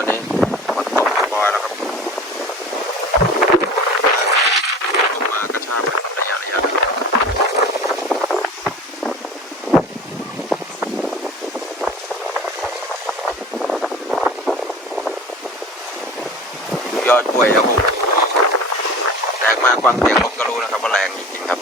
ตอนนี้ฝนตกปล่อยแล้วครับลงมากระชากระยะยอดกล้วยครับผมแรงมากฟังเสียงลมก็รู้นะครับว่าแรงจริงๆครับ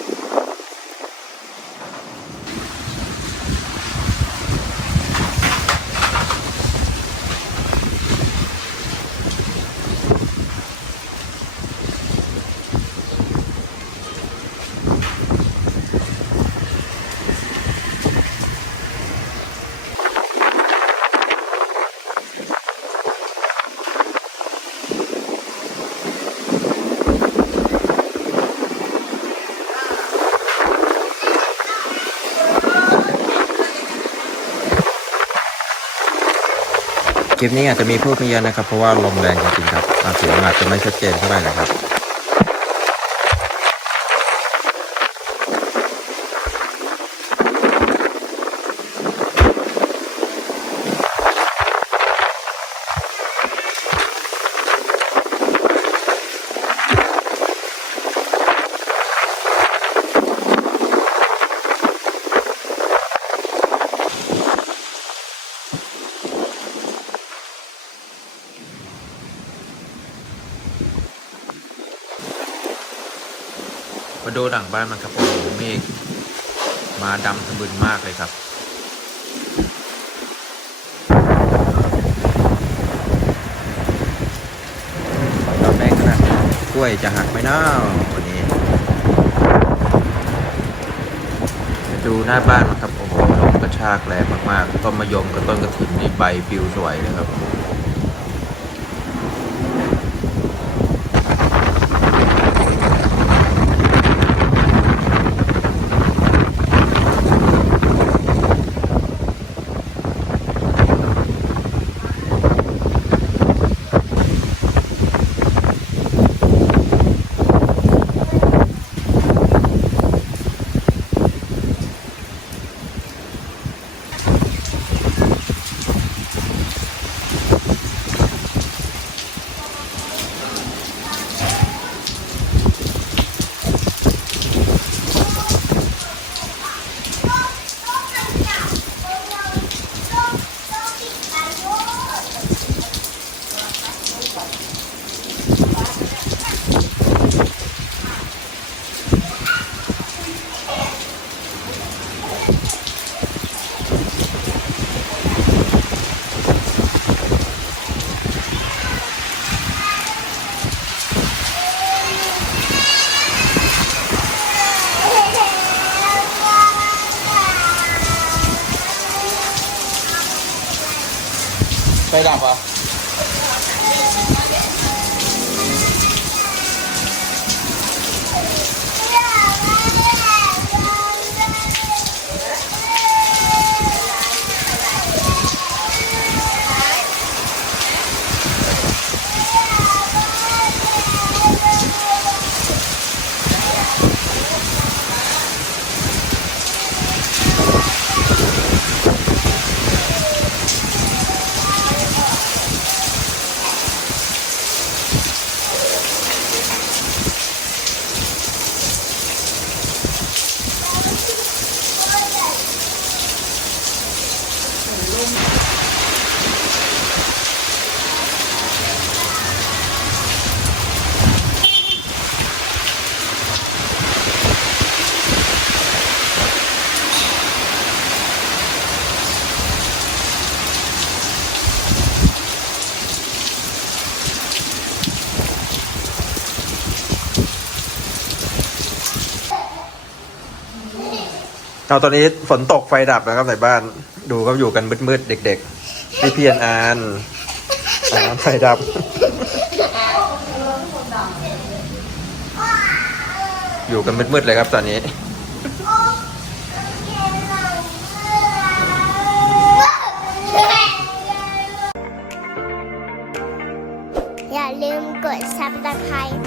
คลิปนี้อาจจะมีพูดไม่เยอะนะครับเพราะว่าลมแรงจริงๆครับเสียงอาจจะไม่ชัดเจนเท่าไหร่นะครับมาดูหลังบ้านมันครับโอ้โหเมฆมาดำทะมึนมากเลยครับตอนแรกนะกล้วยจะหักไหมน้าวันนี้มาดูหน้าบ้านมันครับโอ้โหลมกระชากแรงมากๆต้นมะยมกับต้นกระถิ่นนี่ใบปลิวสวยเลยครับไฟดับอ่ะเอาตอนนี้ฝนตกไฟดับนะครับในบ้านดูเขาอยู่กันมืดๆเด็กๆพี่เพียนอ่านไฟดับอยู่กันมืดๆเลยครับตอนนี้อย่าลืมกด Subscribe